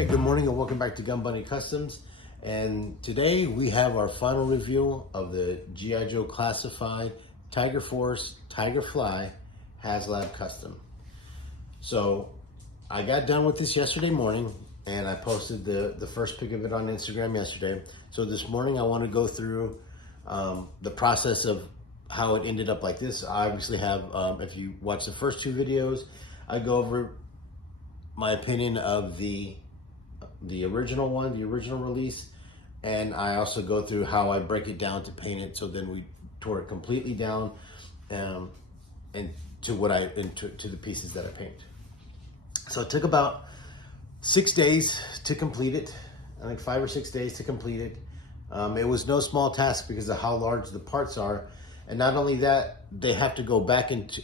Okay, good morning and welcome back to Gun Bunny Customs. And today we have our final review of the G.I. Joe Classified Tiger Force Dragonfly Haslab Custom. So I got done with this yesterday morning and I posted the first pic of it on Instagram yesterday. So this morning I want to go through the process of how it ended up like this. I obviously have, if you watch the first two videos, I go over my opinion of the original one, the original release, and I also go through how I break it down to paint it. So then we tore it completely down and to the pieces that I paint. So it took about 6 days to complete it. I think 5 or 6 days to complete it. It was no small task because of how large the parts are. And not only that, they have to go back into,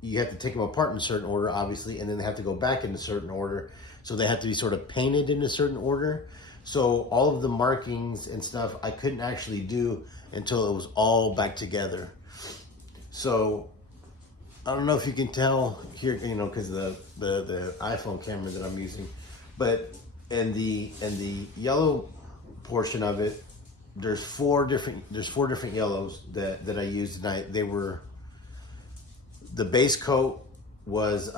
you have to take them apart in a certain order, obviously, and then they have to go back in a certain order. So they have to be sort of painted in a certain order. So all of the markings and stuff I couldn't actually do until it was all back together. So I don't know if you can tell here, you know, because the iPhone camera that I'm using, but in the yellow portion of it, there's four different yellows that I used, and they were, the base coat was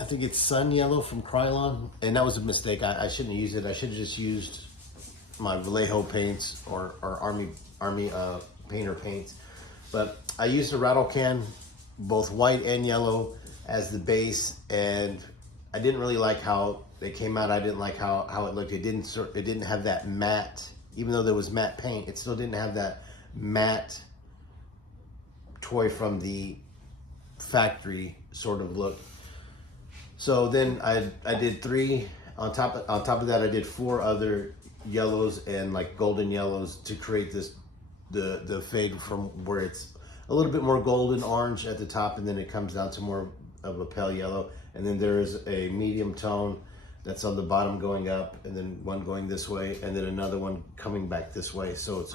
I think it's Sun Yellow from Krylon, and that was a mistake. I shouldn't have used it. I should have just used my Vallejo paints or Army painter paints. But I used a rattle can, both white and yellow, as the base, and I didn't really like how they came out. I didn't like how it looked. It didn't have that matte, even though there was matte paint, it still didn't have that matte toy from the factory sort of look. So then I did three on top of that. I did 4 other yellows and like golden yellows to create this the fade from where it's a little bit more golden orange at the top, and then it comes down to more of a pale yellow. And then there is a medium tone that's on the bottom going up, and then one going this way, and then another one coming back this way. So it's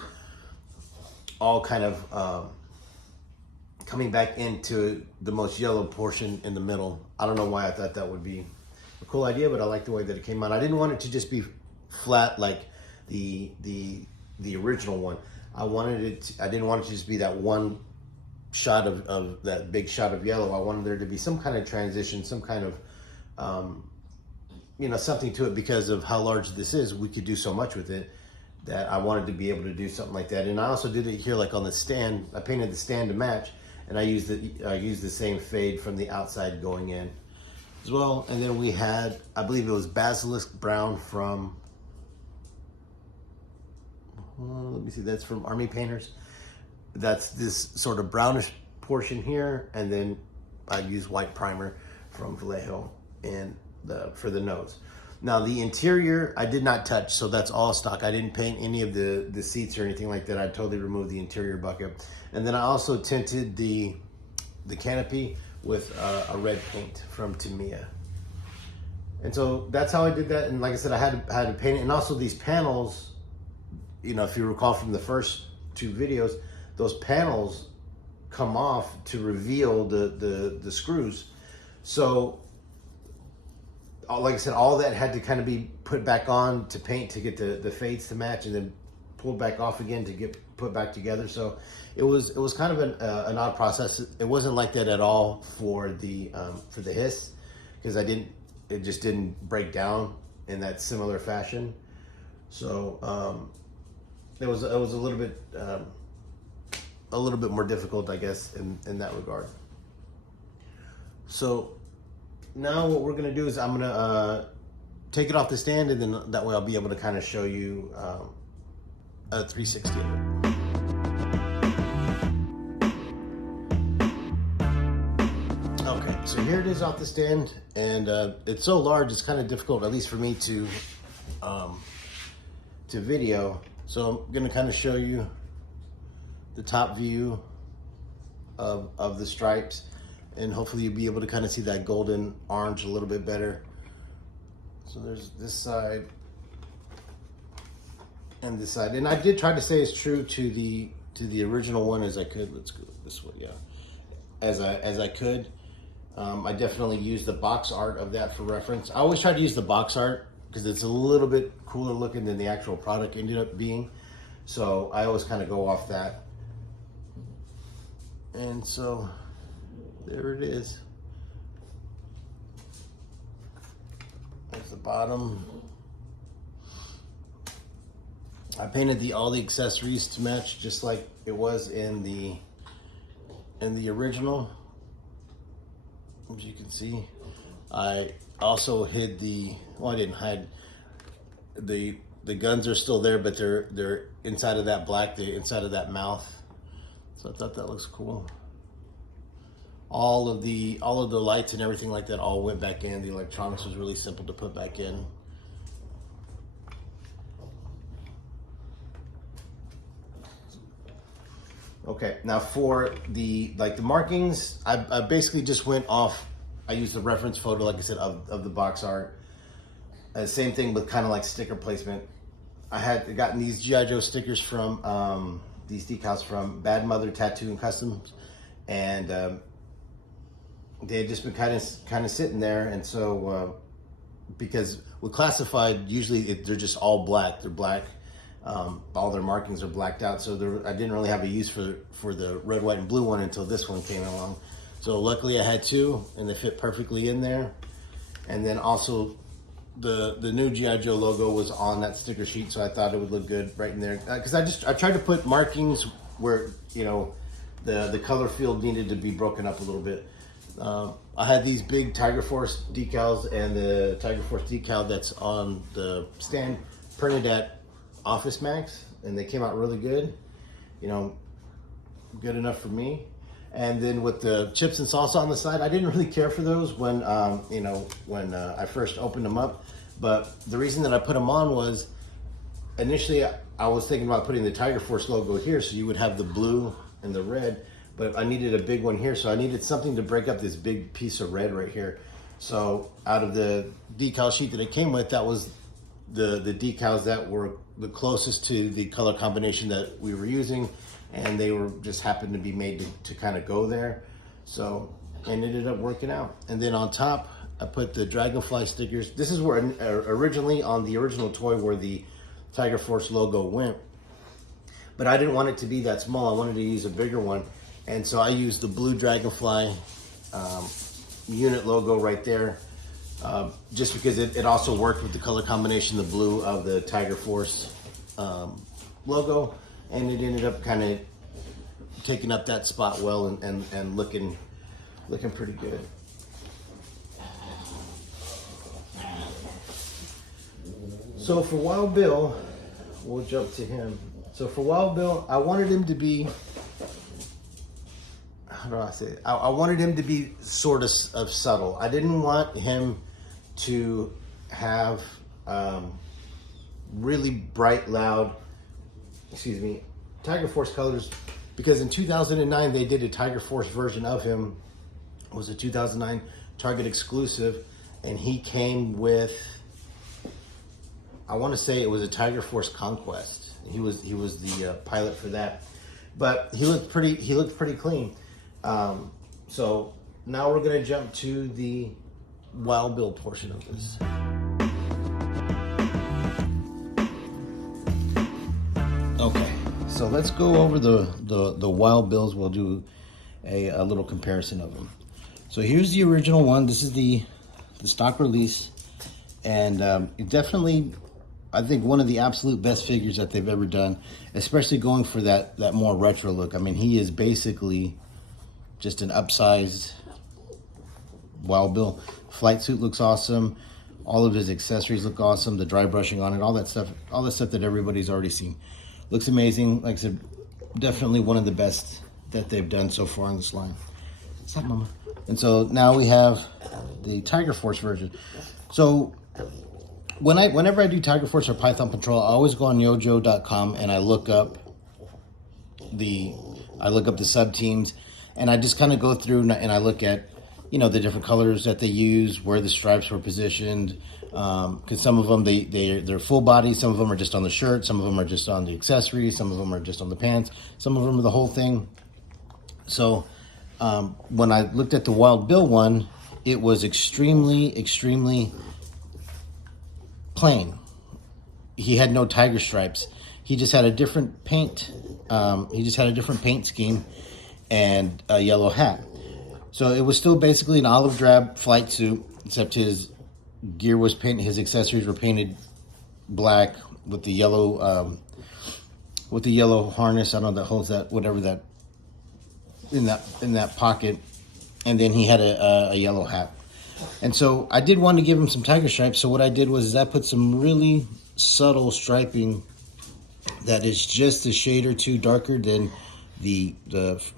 all kind of coming back into the most yellow portion in the middle. I don't know why I thought that would be a cool idea, but I like the way that it came out. I didn't want it to just be flat like the original one. I didn't want it to just be that one shot of that big shot of yellow. I wanted there to be some kind of transition, some kind of you know, something to it. Because of how large this is, we could do so much with it that I wanted to be able to do something like that. And I also did it here, like on the stand. I painted the stand to match, and I used the same fade from the outside going in as well. And then we had, I believe it was Basilisk Brown from, let me see, that's from Army Painters. That's this sort of brownish portion here, and then I used white primer from Vallejo for the nose. Now the interior I did not touch, so that's all stock. I didn't paint any of the seats or anything like that. I totally removed the interior bucket. And then I also tinted the canopy with a red paint from Tamiya. And so that's how I did that. And like I said, I had to paint it. And also these panels, you know, if you recall from the first 2 videos, those panels come off to reveal the screws. So like I said, all that had to kind of be put back on to paint to get the fades to match, and then pulled back off again to get put back together. So it was kind of an odd process. It wasn't like that at all for the Hiss, because it just didn't break down in that similar fashion. So it was a little bit more difficult, I guess, in that regard. So now what we're gonna do is I'm gonna take it off the stand, and then that way I'll be able to kind of show you a 360 of it. Okay, so here it is off the stand, and it's so large it's kind of difficult, at least for me, to video. So I'm gonna kind of show you the top view of the stripes, and hopefully you'll be able to kind of see that golden orange a little bit better. So there's this side and this side, and I did try to stay as true to the original one as I could. Let's go this way, yeah, as I could. I definitely use the box art of that for reference. I always try to use the box art because it's a little bit cooler looking than the actual product ended up being. So I always kind of go off that. And so there it is. There's the bottom. I painted all the accessories to match just like it was in the original. As you can see, I also hid I didn't hide the guns are still there, but they're inside of that black, the inside of that mouth. So I thought that looks cool. All of the lights and everything like that all went back in. The electronics was really simple to put back in. Okay, now for the markings, I basically just went off. I used the reference photo, like I said, of the box art. Same thing with kind of like sticker placement. I had gotten these G.I. Joe stickers from these decals from Bad Mother Tattoo and Customs, and they had just been kind of sitting there. And so because with classified, usually they're just all black. They're black. All their markings are blacked out, so I didn't really have a use for the red, white, and blue one until this one came along. So luckily I had two, and they fit perfectly in there. And then also the new G.I. Joe logo was on that sticker sheet, so I thought it would look good right in there. Because I tried to put markings where, you know, the color field needed to be broken up a little bit. I had these big Tiger Force decals, and the Tiger Force decal that's on the stand printed at Office Max, and they came out really good, you know, good enough for me. And then with the chips and salsa on the side, I didn't really care for those when I first opened them up. But the reason that I put them on was initially I was thinking about putting the Tiger Force logo here, so you would have the blue and the red, but I needed a big one here, so I needed something to break up this big piece of red right here. So out of the decal sheet that it came with, that was the decals that were the closest to the color combination that we were using, and they were just happened to be made to kind of go there. So, and it ended up working out. And then on top, I put the Dragonfly stickers. This is where originally on the original toy where the Tiger Force logo went, but I didn't want it to be that small. I wanted to use a bigger one, and so I used the blue Dragonfly unit logo right there. Just because it also worked with the color combination, the blue of the Tiger Force logo, and it ended up kind of taking up that spot well and looking pretty good. So for Wild Bill, we'll jump to him. So for Wild Bill, I wanted him to be, how do I say it? I wanted him to be sort of subtle. I didn't want him to have really bright, loud, Tiger Force colors, because in 2009 they did a Tiger Force version of him. It was a 2009 Target exclusive, and he came with, I want to say it was a Tiger Force Conquest. He was the pilot for that, but he looked pretty clean. So now we're gonna jump to the Wild Bill portion of this. Okay, so let's go over the Wild Bills. We'll do a little comparison of them. So here's the original one. This is the stock release, and definitely, I think, one of the absolute best figures that they've ever done, especially going for that more retro look. I mean, he is basically just an upsized Wild Bill. Flight suit looks awesome. All of his accessories look awesome. The dry brushing on it, all that stuff that everybody's already seen. Looks amazing. Like I said, definitely one of the best that they've done so far in this line. What's up, Mama? And so now we have the Tiger Force version. So whenever I do Tiger Force or Python Patrol, I always go on yojo.com and I look up the sub teams, and I just kind of go through and I look at, you know, the different colors that they use, where the stripes were positioned, because some of them they're full body, some of them are just on the shirt, some of them are just on the accessories, some of them are just on the pants, some of them are the whole thing. So When I looked at the Wild Bill one, it was extremely plain. He had no tiger stripes. He just had a different paint. He just had a different paint scheme and a yellow hat. So it was still basically an olive drab flight suit, except his gear was painted, his accessories were painted black with the yellow harness. I don't know that holds that, whatever that in that pocket, and then he had a yellow hat. And so I did want to give him some tiger stripes. So what I did was I put some really subtle striping that is just a shade or two darker than the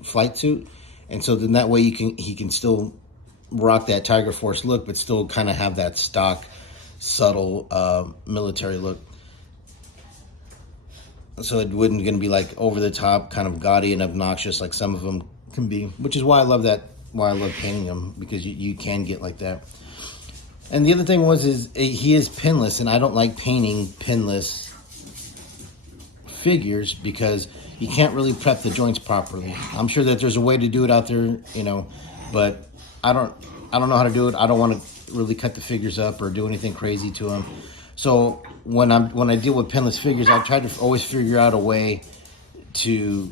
flight suit, and so then that way he can still rock that Tiger Force look, but still kind of have that stock, subtle military look. So it wasn't going to be like over the top, kind of gaudy and obnoxious like some of them can be, which is why I love that. Why I love painting them, because you can get like that. And the other thing is he is pinless, and I don't like painting pinless figures because you can't really prep the joints properly. I'm sure that there's a way to do it out there, but I don't know how to do it. I don't want to really cut the figures up or do anything crazy to them. So when I deal with pinless figures, I try to always figure out a way to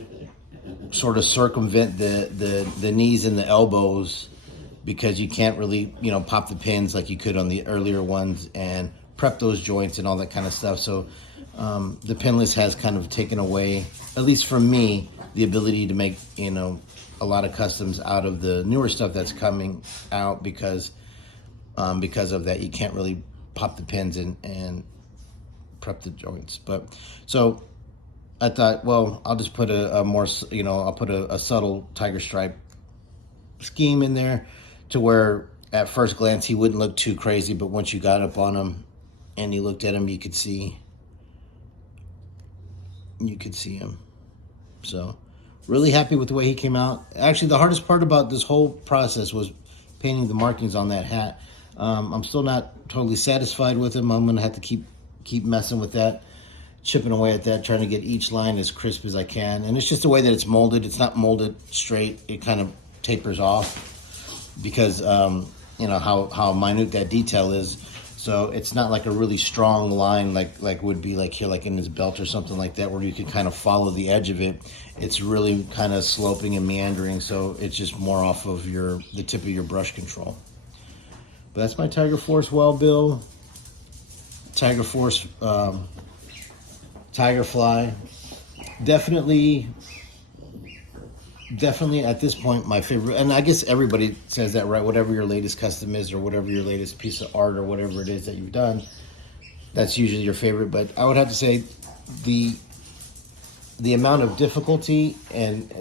sort of circumvent the knees and the elbows, because you can't really pop the pins like you could on the earlier ones and prep those joints and all that kind of stuff. So the pinless has kind of taken away, at least for me, the ability to make a lot of customs out of the newer stuff that's coming out, because of that. You can't really pop the pins and prep the joints. But so I thought, well, I'll just put I'll put a subtle tiger stripe scheme in there to where at first glance he wouldn't look too crazy, but once you got up on him and you looked at him, you could see him. So really happy with the way he came out. Actually, the hardest part about this whole process was painting the markings on that hat. I'm still not totally satisfied with him. I'm gonna have to keep messing with that, chipping away at that, trying to get each line as crisp as I can. And it's just the way that it's molded. It's not molded straight. It kind of tapers off because how minute that detail is. So it's not like a really strong line like would be like here, like in his belt or something like that, where you could kind of follow the edge of it. It's really kind of sloping and meandering, so it's just more off of the tip of your brush control. But that's my Tiger Force Wild Bill, Tiger Force Tigerfly. Definitely at this point my favorite, and I guess everybody says that, right? Whatever your latest custom is, or whatever your latest piece of art, or whatever it is that you've done, that's usually your favorite. But I would have to say the amount of difficulty, and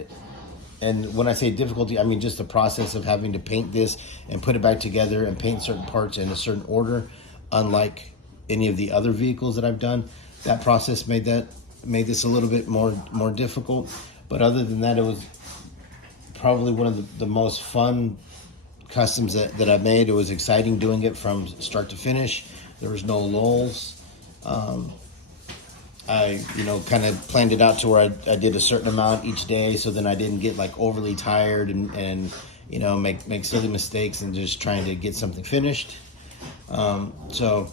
when I say difficulty, I mean just the process of having to paint this and put it back together and paint certain parts in a certain order, unlike any of the other vehicles that I've done. That process made this a little bit more difficult. But other than that, it was probably one of the most fun customs that I made. It was exciting doing it from start to finish. There was no lulls. I kind of planned it out to where I did a certain amount each day, so then I didn't get like overly tired and make silly mistakes and just trying to get something finished. So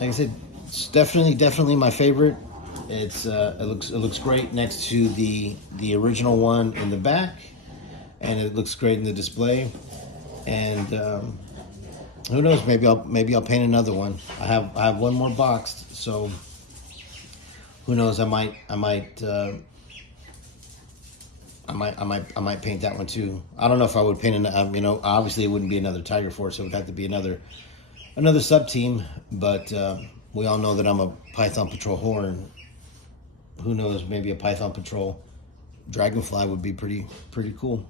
like I said, it's definitely my favorite. It looks great next to the original one in the back, and it looks great in the display. And who knows? Maybe I'll paint another one. I have one more boxed, so who knows? I might paint that one too. I don't know if I would paint obviously it wouldn't be another Tiger Force. It would have to be another sub team. But we all know that I'm a Python Patrol whore, and who knows, maybe a Python Patrol Dragonfly would be pretty cool.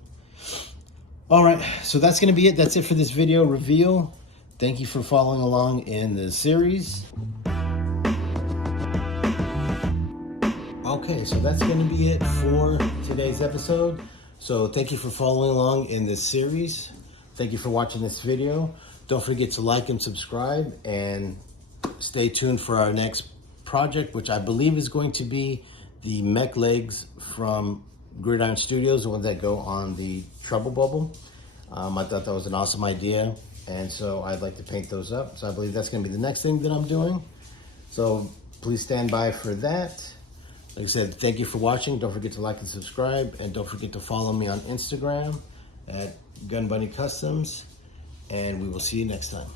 All right, so that's going to be it. That's it for this video reveal. Thank you for following along in the series. Okay, so that's going to be it for today's episode. So thank you for following along in this series. Thank you for watching this video. Don't forget to like and subscribe, and stay tuned for our next project, which I believe is going to be the mech legs from Gridiron Studios, the ones that go on the treble bubble. I thought that was an awesome idea, and so I'd like to paint those up. So I believe that's going to be the next thing that I'm doing. So please stand by for that. Like I said, thank you for watching. Don't forget to like and subscribe, and don't forget to follow me on Instagram at Gun Bunny Customs, and we will see you next time.